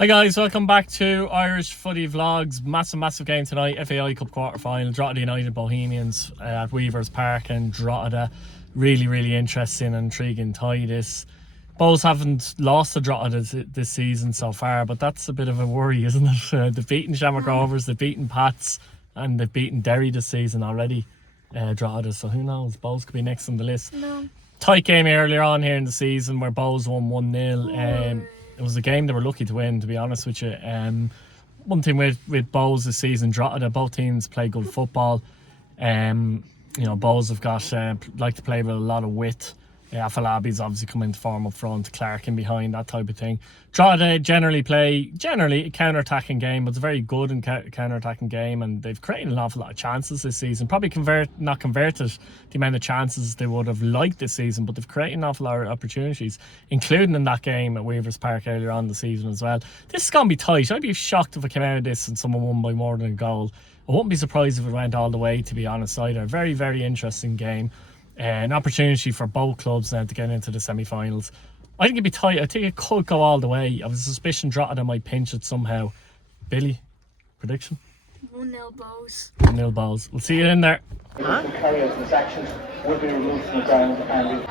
Hi guys, welcome back to Irish Footy Vlogs. Massive game tonight, FAI Cup quarter final, Drogheda United Bohemians at Weavers Park in Drogheda. Really interesting and intriguing tie this. BOHS haven't lost to Drogheda this season so far, but that's a bit of a worry, isn't it? They've beaten Shamrock Rovers, they've beaten Pats, and they've beaten Derry this season already, Drogheda, so who knows, BOHS could be next on the list. No. Tight game earlier on here in the season where BOHS won 1-0. It was a game they were lucky to win, to be honest with you. One thing with BOHS this season, Drogheda, both teams play good football. BOHS have got like to play with a lot of width. Afalabi's obviously come into form up front, Clark in behind, that type of thing. Drogheda generally a counter-attacking game, but it's a very good and counter-attacking game, and they've created an awful lot of chances this season. Probably not converted the amount of chances they would have liked this season, but they've created an awful lot of opportunities, including in that game at Weavers Park earlier on in the season as well. This is going to be tight. I'd be shocked if it came out of this and someone won by more than a goal. I wouldn't be surprised if it went all the way, to be honest, either. Very interesting game. An opportunity for both clubs now to get into the semi-finals. I think it'd be tight. I think it could go all the way. I have a suspicion Drogheda might pinch it somehow. Billy, prediction? 1-0 BOHS. 1-0 BOHS. We'll see you in there. Carriers and sections will be removed from the ground and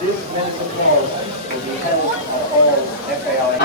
this minute applause will be held by all FAI.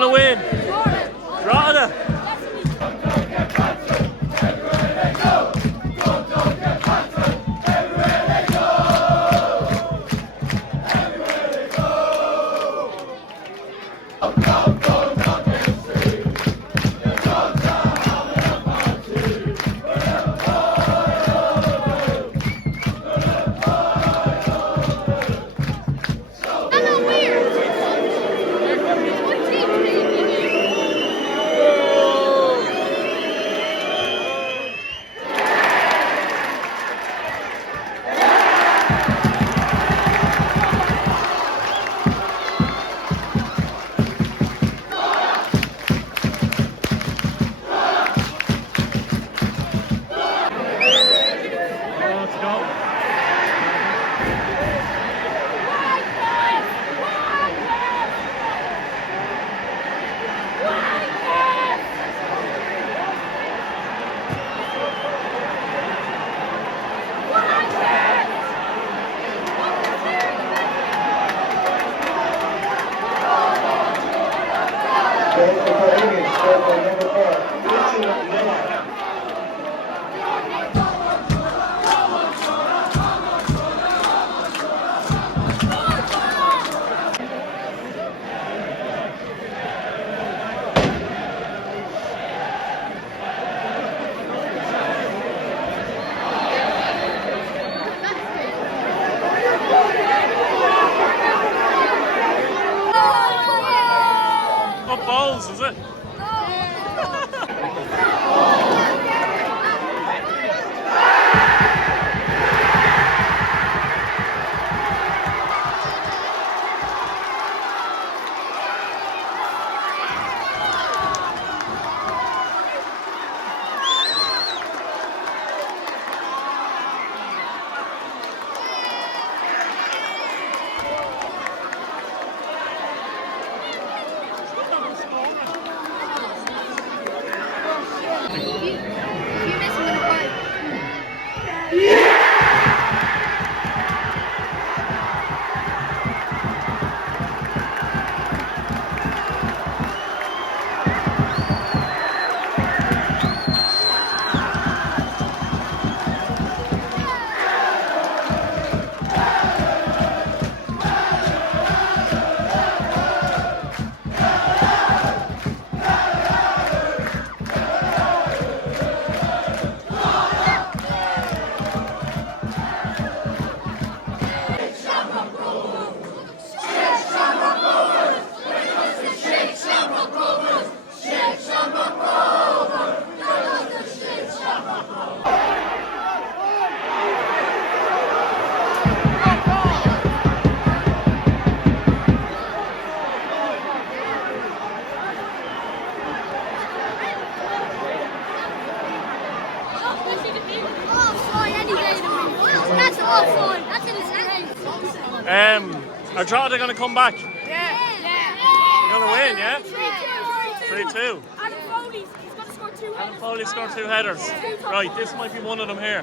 going to win? Drogheda. The Bohemians scored by number 4. What balls is it? Are Drogheda going to come back? Yeah. You're going to win, yeah? 3-2. Adam Foley's got to score 2 headers. Adam Foley scored 2 headers. Right, this might be one of them here.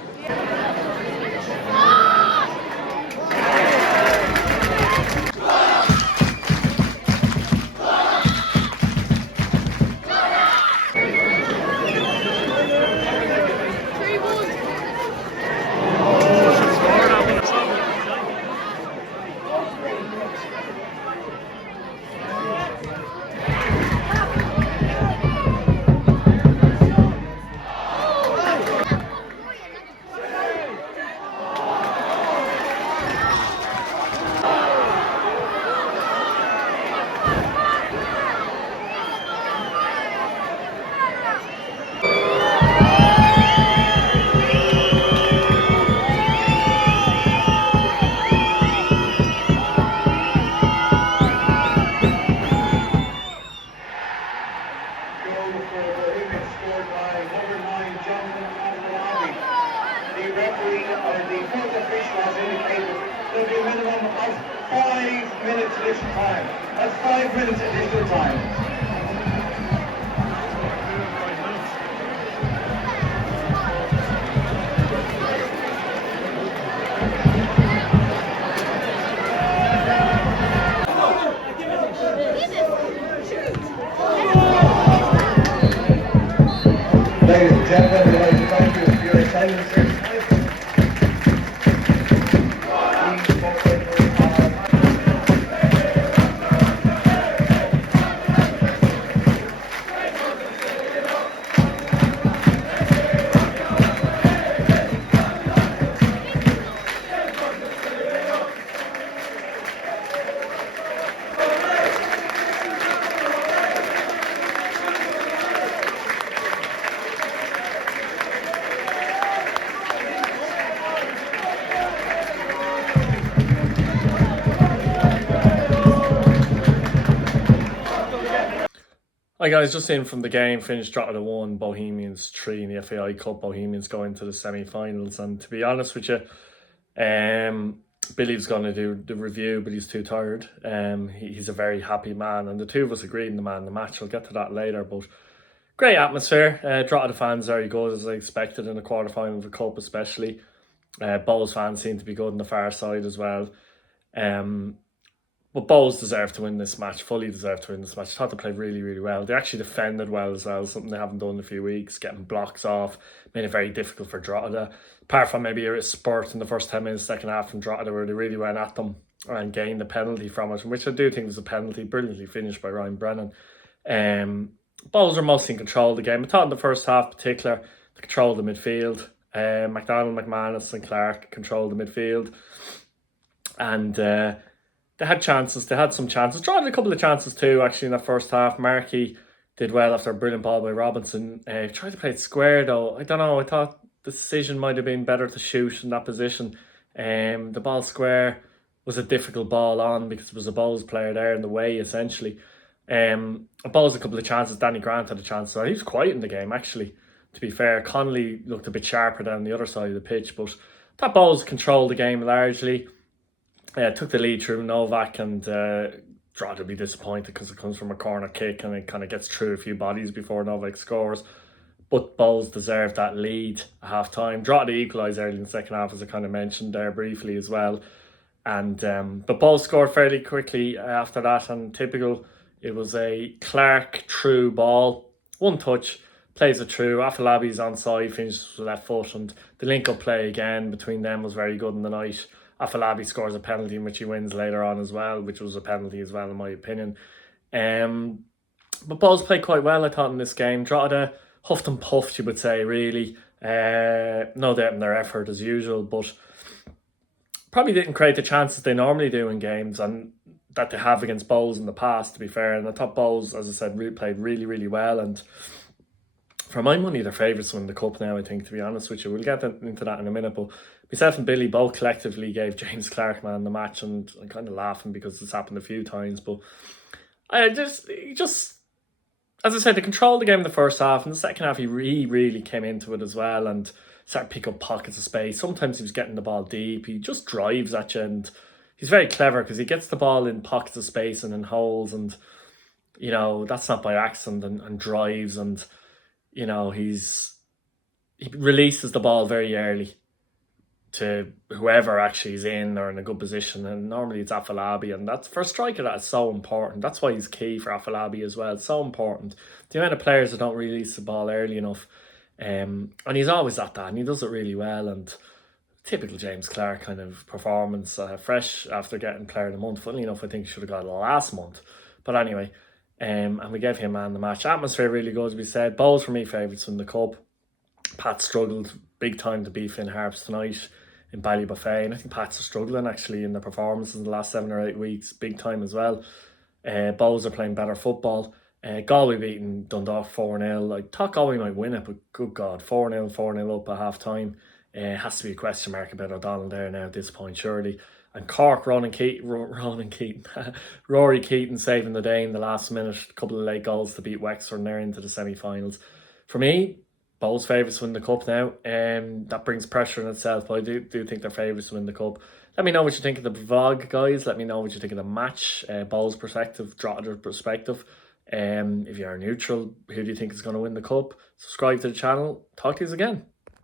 The fourth official has indicated there'll be a minimum of 5 minutes additional time. That's 5 minutes additional time. gentlemen, we'd like to thank you for your attendance here tonight. Hi guys, just in from the game, finished Drogheda 1, Bohemians 3 in the FAI Cup. Bohemians going to the semi-finals, and to be honest with you, Billy's going to do the review, but he's too tired. He's a very happy man, and the two of us agreed in the man of the match. We'll get to that later, but great atmosphere. Drogheda fans very good, as I expected in the quarter-final of the Cup especially. BOHS fans seem to be good on the far side as well. But BOHS deserved to win this match, fully deserved to win this match. I thought they played really, really well. They actually defended well as well, something they haven't done in a few weeks, getting blocks off, made it very difficult for Drogheda. Apart from maybe a spurt in the first 10 minutes, second half from Drogheda, where they really went at them and gained the penalty from it, which I do think was a penalty, brilliantly finished by Ryan Brennan. BOHS were mostly in control of the game. I thought in the first half in particular, they controlled the midfield. McDonald, McManus and Clark controlled the midfield. And they had chances. They had some chances. Drogheda had a couple of chances too, actually, in that first half. Markey did well after a brilliant ball by Robinson. Tried to play it square, though. I don't know. I thought the decision might have been better to shoot in that position. The ball square was a difficult ball on because there was a BOHS player there in the way, essentially. BOHS a couple of chances. Danny Grant had a chance. So he was quiet in the game, actually, to be fair. Connolly looked a bit sharper down the other side of the pitch, but that BOHS controlled the game largely. Took the lead through Novak, and Drogheda will be disappointed because it comes from a corner kick and it kind of gets through a few bodies before Novak scores. But BOHS deserved that lead at half time. Drogheda equalised early in the second half, as I kind of mentioned there briefly as well. And but BOHS scored fairly quickly after that, and typical, it was a Clark through ball, one touch, plays it through. Afolabi's onside, finishes with left foot, and the link-up play again between them was very good in the night. Afolabi scores a penalty in which he wins later on as well, which was a penalty as well in my opinion. But BOHS played quite well, I thought, in this game. Drogheda huffed and puffed, you would say, really. No doubt in their effort as usual, but probably didn't create the chances they normally do in games and that they have against BOHS in the past, to be fair. And I thought BOHS, as I said, played really, really well. And for my money, they're favourites to win the Cup now, I think, to be honest with you. We'll get into that in a minute, but myself and Billy both collectively gave James Clark man the match, and I'm kind of laughing because it's happened a few times, but he just, as I said, they controlled the game in the first half. In the second half, he really came into it as well and started to pick up pockets of space. Sometimes he was getting the ball deep. He just drives at you, and he's very clever because he gets the ball in pockets of space and in holes, and, you know, that's not by accident, and drives, and, you know, he releases the ball very early to whoever actually is in or in a good position, and normally it's Afolabi, and that's, for a striker, that is so important. That's why he's key for Afolabi as well. It's so important. The amount of players that don't release the ball early enough, and he's always at that, and he does it really well. And typical James Clark kind of performance, fresh after getting Player of the Month. Funnily enough, I think he should have got it last month, but anyway. And we gave him man the match. Atmosphere really good, as we said. BOHS for me favourites in the Cup. Pat struggled big time to beat Finn Harps tonight in Ballybofey. I think Pats are struggling actually in their performances in the last 7 or 8 weeks, big time as well. BOHS are playing better football. Galway beating Dundalk 4-0. I thought Galway might win it, but good God, 4-0 up at half time. Has to be a question mark about O'Donnell there now at this point, surely. And Cork, Rory Keaton saving the day in the last minute. A couple of late goals to beat Wexford, and they're into the semi-finals. For me, BOHS favourites to win the Cup now. That brings pressure in itself, but I do think they're favourites to win the Cup. Let me know what you think of the vlog, guys. Let me know what you think of the match. BOHS perspective, Drogheda perspective. If you're neutral, who do you think is going to win the Cup? Subscribe to the channel. Talk to you again.